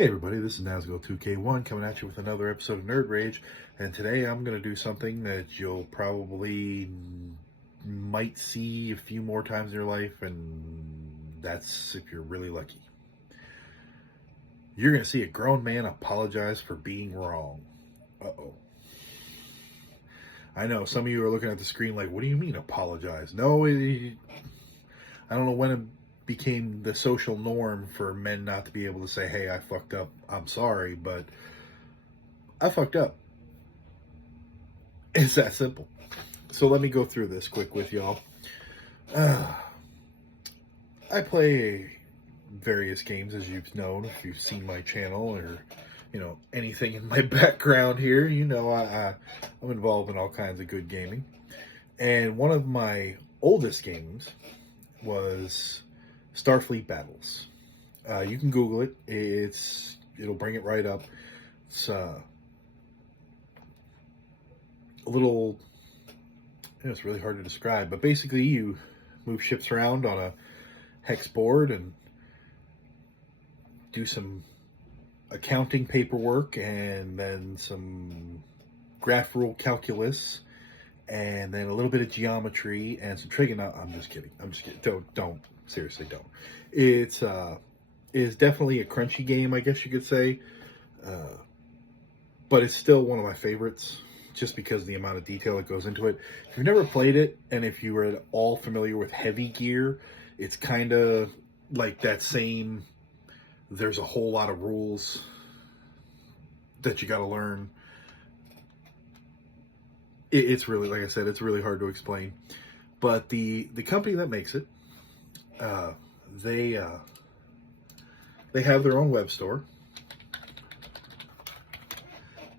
Hey everybody, this is Nazgo2K1 coming at you with another episode of Nerd Rage, and today I'm going to do something that you'll probably might see a few more times in your life, and that's if you're really lucky. You're going to see a grown man apologize for being wrong. Uh-oh. I know, some of you are looking at the screen like, what do you mean apologize? No, I don't know when it became the social norm for men not to be able to say, hey, I fucked up, I'm sorry, but I fucked up. It's that simple. So let me go through this quick with y'all. I play various games, as you've known, if you've seen my channel or, anything in my background here. I'm involved in all kinds of good gaming. And one of my oldest games was Starfleet Battles. You can Google it. It'll bring it right up. It's a little, it's really hard to describe, but basically you move ships around on a hex board and do some accounting paperwork and then some graph rule calculus and then a little bit of geometry and some trigonometry. I'm just kidding. Don't. Seriously, don't. It's definitely a crunchy game, I guess you could say. But it's still one of my favorites just because of the amount of detail that goes into it. If you've never played it, and if you were at all familiar with Heavy Gear, it's kind of like that same, there's a whole lot of rules that you got to learn. It's really, like I said, it's really hard to explain. But the company that makes it, they have their own web store,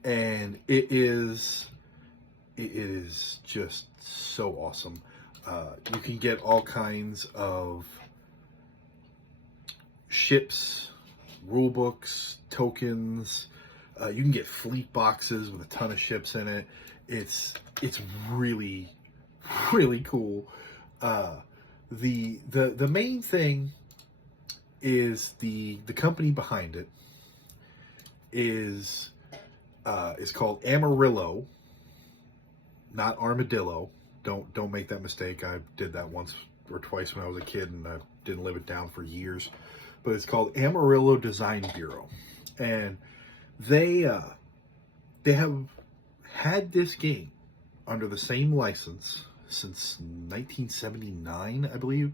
and it is just so awesome. You can get all kinds of ships, rule books, tokens. You can get fleet boxes with a ton of ships in it. It's really, really cool. The main thing is the company behind it is called Amarillo, not Armadillo. Don't make that mistake. I did that once or twice when I was a kid, and I didn't live it down for years. But it's called Amarillo Design Bureau, and they have had this game under the same license since 1979, I believe,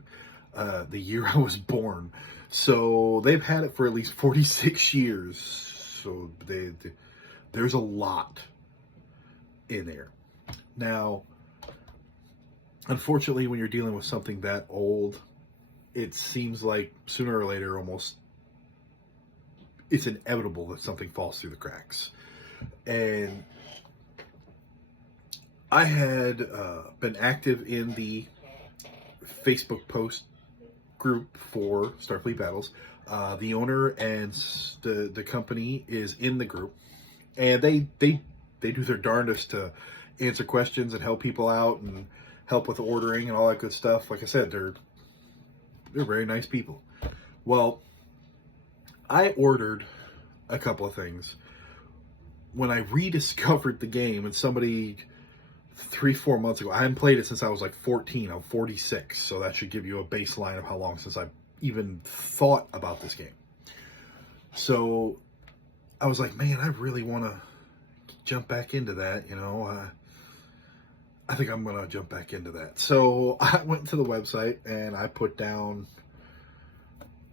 the year I was born. So they've had it for at least 46 years. So there's a lot in there. Now, unfortunately, when you're dealing with something that old, it seems like sooner or later, almost, it's inevitable that something falls through the cracks. And I had been active in the Facebook post group for Starfleet Battles. The owner and the company is in the group, and they do their darndest to answer questions and help people out and help with ordering and all that good stuff. Like I said, they're very nice people. Well, I ordered a couple of things when I rediscovered the game, and somebody 3-4 months ago, I hadn't played it since I was like 14. I'm 46, so that should give you a baseline of how long since I've even thought about this game. So I was like, man, I really want to jump back into that, I think I'm going to jump back into that. So I went to the website and I put down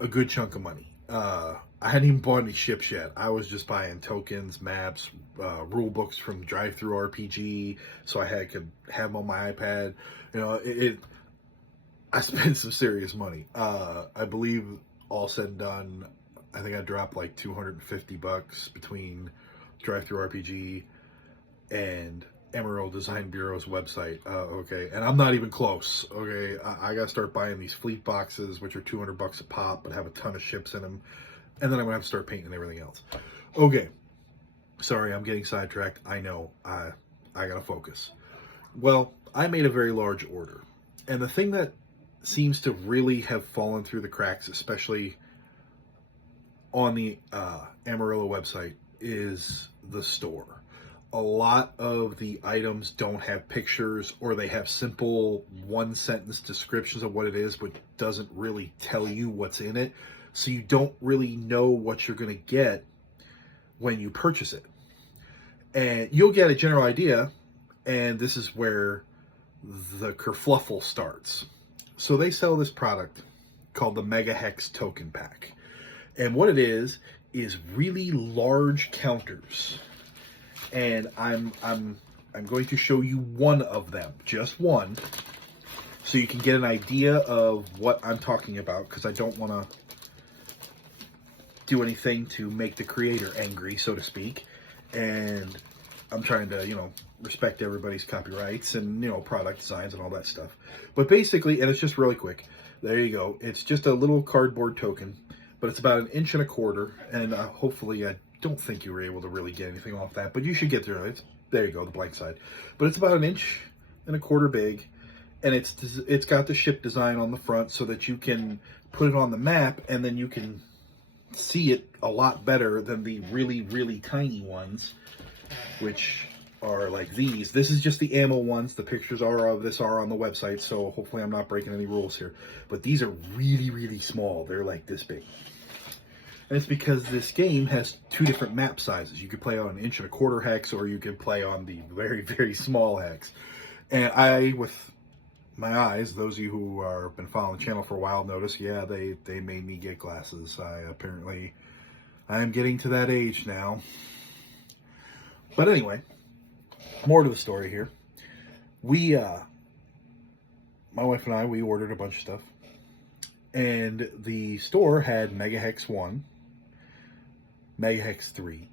a good chunk of money. I hadn't even bought any ships yet. I was just buying tokens, maps, rule books from Drive-Thru RPG, so I could have them on my iPad. I spent some serious money. I believe all said and done, I think I dropped like $250 between Drive-Thru RPG and Amarillo Design Bureau's website. Okay, and I'm not even close. Okay, I gotta start buying these fleet boxes, which are $200 a pop, but have a ton of ships in them, and then I'm gonna have to start painting and everything else. Okay, sorry, I'm getting sidetracked. I know. I gotta focus. Well, I made a very large order, and the thing that seems to really have fallen through the cracks, especially on the Amarillo website is the store. A lot of the items don't have pictures, or they have simple one-sentence descriptions of what it is, but doesn't really tell you what's in it. So you don't really know what you're going to get when you purchase it. And you'll get a general idea, and this is where the kerfluffle starts. So they sell this product called the Mega Hex Token Pack. And what it is really large counters. And I'm going to show you one of them, just one, so you can get an idea of what I'm talking about, because I don't want to do anything to make the creator angry, so to speak. And I'm trying to, respect everybody's copyrights and, product designs and all that stuff. But basically, and it's just really quick, there you go. It's just a little cardboard token, but it's about 1.25 inches, and hopefully I don't think you were able to really get anything off that, but you should get through it. There you go, the blank side. But it's about 1.25 inches big, and it's got the ship design on the front so that you can put it on the map, and then you can see it a lot better than the really, really tiny ones, which are like these. This is just the ammo ones. The pictures of this are on the website, so hopefully I'm not breaking any rules here. But these are really, really small. They're like this big. And it's because this game has 2 different map sizes. You could play on 1.25 inch hex, or you could play on the very, very small hex. And I, with my eyes, those of you who have been following the channel for a while notice, yeah, they made me get glasses. I am getting to that age now. But anyway, more to the story here. We, my wife and I, we ordered a bunch of stuff. And the store had Mega Hex 1, Mega Hex 3,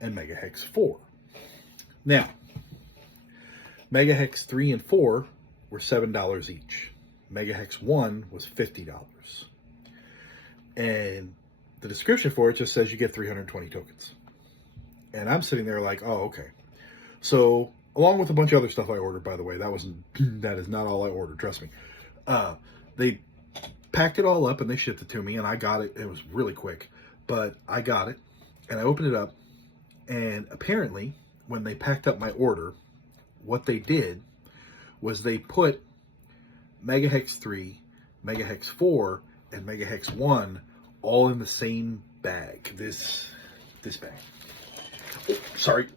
and Mega Hex 4. Now, Mega Hex 3 and 4 were $7 each. Mega Hex 1 was $50. And the description for it just says you get 320 tokens. And I'm sitting there like, oh, okay. So, along with a bunch of other stuff I ordered, by the way, that is not all I ordered, trust me. They packed it all up and they shipped it to me, and I got it. It was really quick, but I got it, and I opened it up, and apparently, when they packed up my order, what they did was they put Mega Hex 3, Mega Hex 4, and Mega Hex 1 all in the same bag. This bag. Oh, sorry.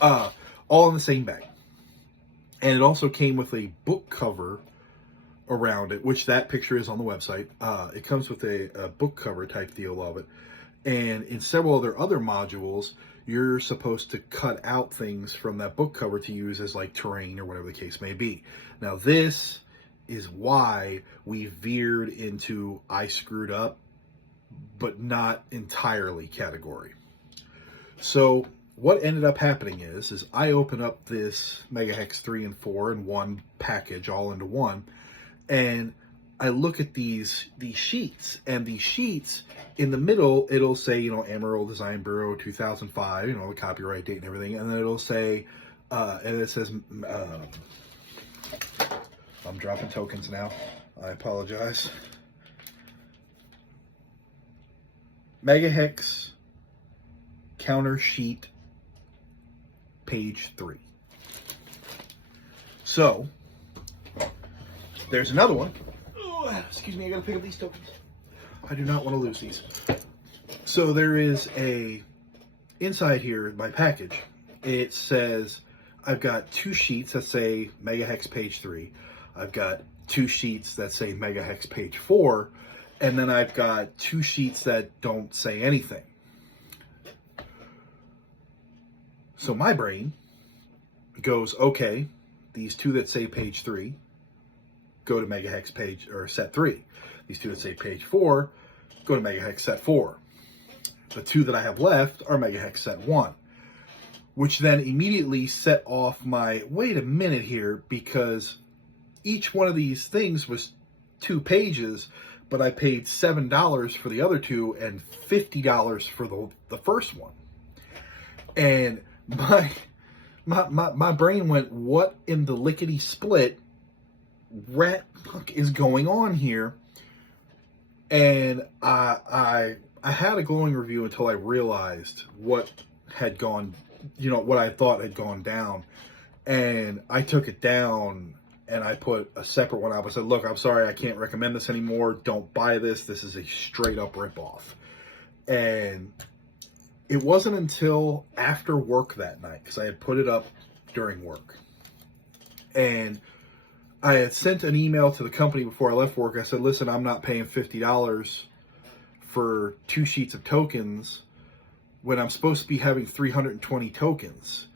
All in the same bag. And it also came with a book cover around it, which that picture is on the website. It comes with a book cover type deal of it. And in several other modules, you're supposed to cut out things from that book cover to use as like terrain or whatever the case may be. Now this is why we veered into I screwed up, but not entirely category. So what ended up happening is I open up this Mega Hex 3 and 4 in one package, all into one, and I look at these sheets, and these sheets in the middle, it'll say, Amarillo Design Bureau 2005, the copyright date and everything, and then it'll say, and it says, I'm dropping tokens now, I apologize. Mega Hex counter sheet page 3. So, there's another one. Excuse me, I gotta pick up these tokens. I do not want to lose these. So there is inside here in my package, it says I've got 2 sheets that say Mega Hex page 3. I've got 2 sheets that say Mega Hex page 4. And then I've got 2 sheets that don't say anything. So my brain goes, okay, these 2 that say page 3 go to Mega Hex page or set 3. These 2 that say page 4 go to Mega Hex set 4. The 2 that I have left are Mega Hex set 1, which then immediately set off my, wait a minute here, because each one of these things was 2 pages, but I paid $7 for the other 2 and $50 for the first one. And my brain went, what in the lickety split rat fuck is going on here? And I had a glowing review until I realized what had gone, what I thought had gone down. And I took it down and I put a separate one up. I said, look, I'm sorry, I can't recommend this anymore. Don't buy this. This is a straight up ripoff. And it wasn't until after work that night, because I had put it up during work. And I had sent an email to the company before I left work. I said, listen, I'm not paying $50 for 2 sheets of tokens when I'm supposed to be having 320 tokens.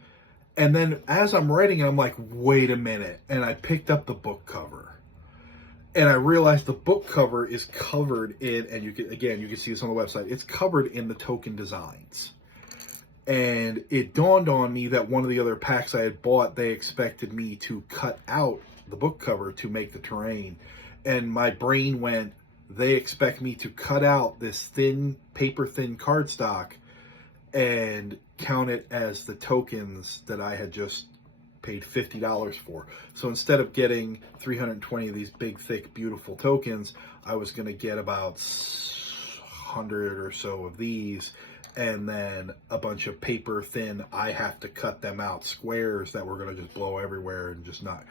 And then as I'm writing it, I'm like, wait a minute. And I picked up the book cover. And I realized the book cover is covered in, and you can see this on the website, it's covered in the token designs. And it dawned on me that one of the other packs I had bought, they expected me to cut out the book cover to make the terrain. And my brain went, they expect me to cut out this thin, paper thin cardstock and count it as the tokens that I had just paid $50 for. So instead of getting 320 of these big, thick, beautiful tokens, I was going to get about 100 or so of these, and then a bunch of paper thin, I have to cut them out, squares that were going to just blow everywhere and just not.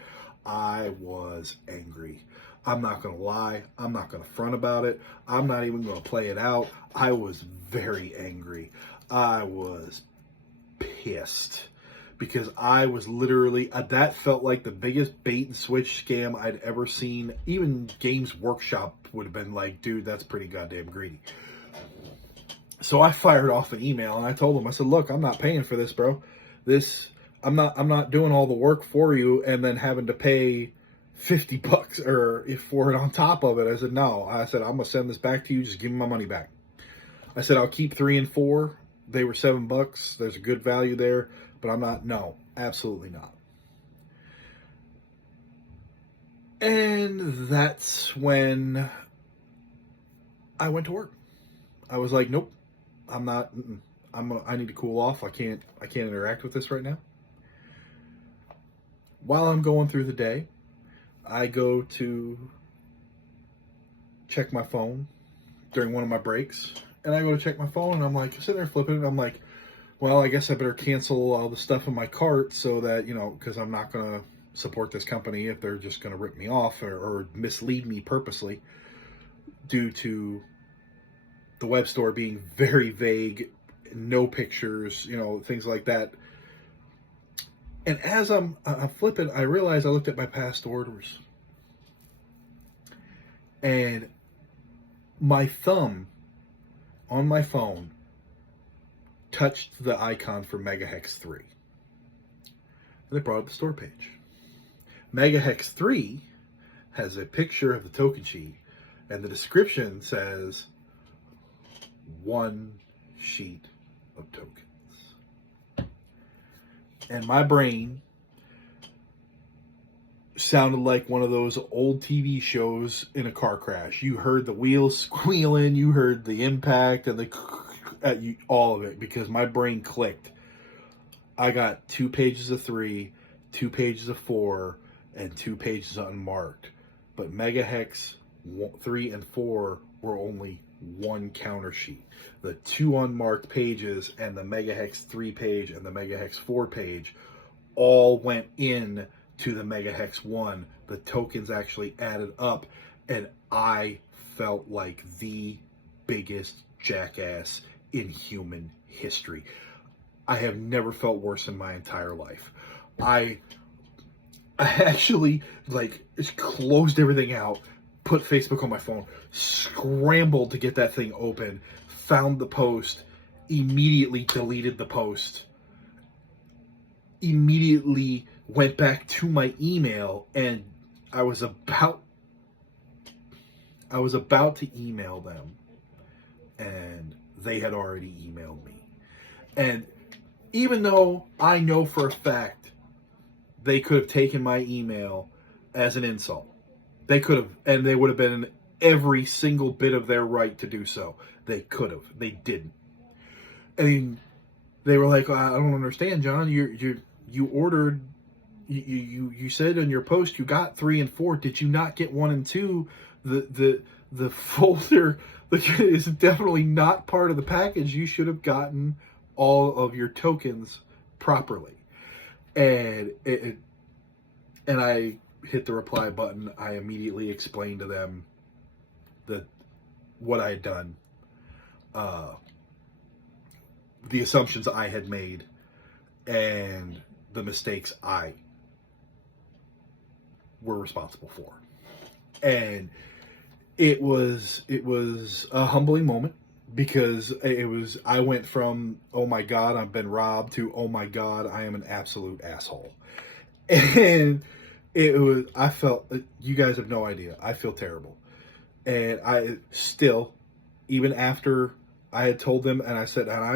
I was angry. I'm not going to lie. I'm not going to front about it. I'm not even going to play it out. I was very angry. I was pissed because I was literally, that felt like the biggest bait and switch scam I'd ever seen. Even Games Workshop would have been like, dude, that's pretty goddamn greedy. So I fired off an email and I told them, I said, look, I'm not paying for this, bro. I'm not doing all the work for you and then having to pay $50 or for it on top of it. I said, no. I said, I'm going to send this back to you. Just give me my money back. I said, I'll keep 3 and 4. They were $7. There's a good value there, but I'm not, no, absolutely not. And that's when I went to work. I was like, nope, I'm not, I need to cool off. I can't interact with this right now. While I'm going through the day, I go to check my phone during one of my breaks. And I go to check my phone, and I'm like, sitting there flipping it. I'm like, well, I guess I better cancel all the stuff in my cart so that, because I'm not going to support this company if they're just going to rip me off or mislead me purposely due to the web store being very vague, no pictures, things like that. And as I'm flipping, I realized I looked at my past orders. And my thumb on my phone touched the icon for Megahex 3. And it brought up the store page. Megahex 3 has a picture of the token sheet, and the description says 1 sheet of tokens. And my brain sounded like one of those old TV shows in a car crash. You heard the wheels squealing, you heard the impact and all of it, because my brain clicked. I got 2 pages of 3, 2 pages of 4, and 2 pages unmarked. But Megahex 3 and 4 were only 1 counter sheet. The 2 unmarked pages and the Megahex 3 page and the Megahex 4 page all went in to the Megahex 1. The tokens actually added up, and I felt like the biggest jackass in human history. I have never felt worse in my entire life. I actually just closed everything out, put Facebook on my phone, scrambled to get that thing open, found the post, immediately deleted the post, immediately went back to my email, and I was about to email them, and they had already emailed me. And even though I know for a fact they could have taken my email as an insult, they could have, and they would have been in every single bit of their right to do so. They could have. They didn't. I mean, they were like, I don't understand, John. You ordered. You said in your post you got 3 and 4. Did you not get 1 and 2? the folder is definitely not part of the package. You should have gotten all of your tokens properly. And and I hit the reply button. I immediately explained to them that what I had done, the assumptions I had made, and the mistakes I were responsible for. And it was a humbling moment, because I went from, oh my God, I've been robbed, to, oh my God, I am an absolute asshole. And I felt, you guys have no idea, I feel terrible. And I still, even after I had told them, and I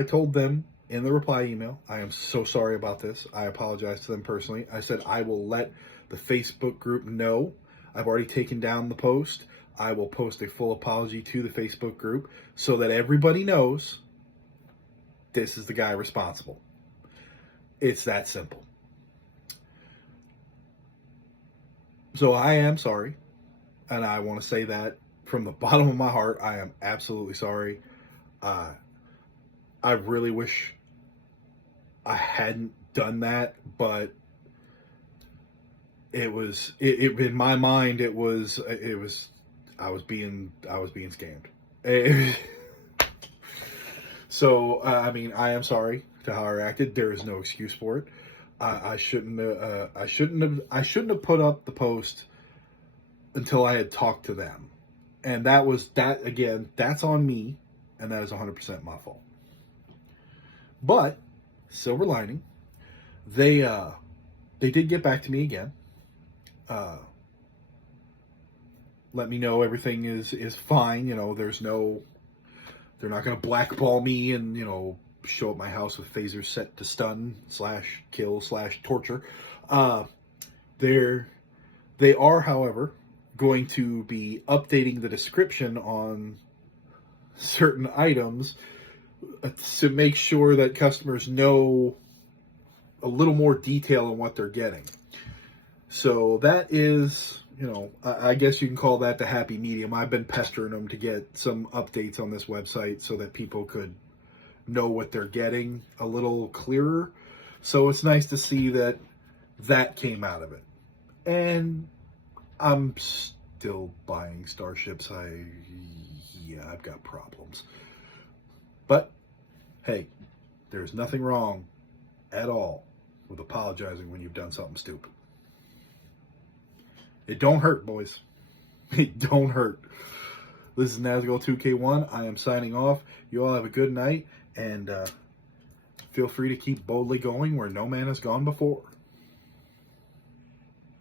told them in the reply email, I am so sorry about this. I apologize to them personally. I said, I will let the Facebook group know. I've already taken down the post. I will post a full apology to the Facebook group so that everybody knows this is the guy responsible. It's that simple. So I am sorry. And I want to say that from the bottom of my heart. I am absolutely sorry. I really wish I hadn't done that, but it was in my mind. I was being scammed. So I mean, I am sorry to how I reacted. There is no excuse for it. I shouldn't have put up the post until I had talked to them, and that again. That's on me, and that is 100% my fault. But silver lining, they did get back to me again. Let me know everything is fine. You know, they're not going to blackball me and, you know, show up my house with phasers set to stun / kill / torture. They are, however, going to be updating the description on certain items to make sure that customers know a little more detail on what they're getting. So that is, you know, I guess you can call that the happy medium. I've been pestering them to get some updates on this website so that people could know what they're getting a little clearer. So it's nice to see that came out of it. And I'm still buying starships. I've got problems. But hey, there's nothing wrong at all with apologizing when you've done something stupid. It don't hurt, boys. It don't hurt. This is Nazgul 2K1. I am signing off. You all have a good night, and feel free to keep boldly going where no man has gone before.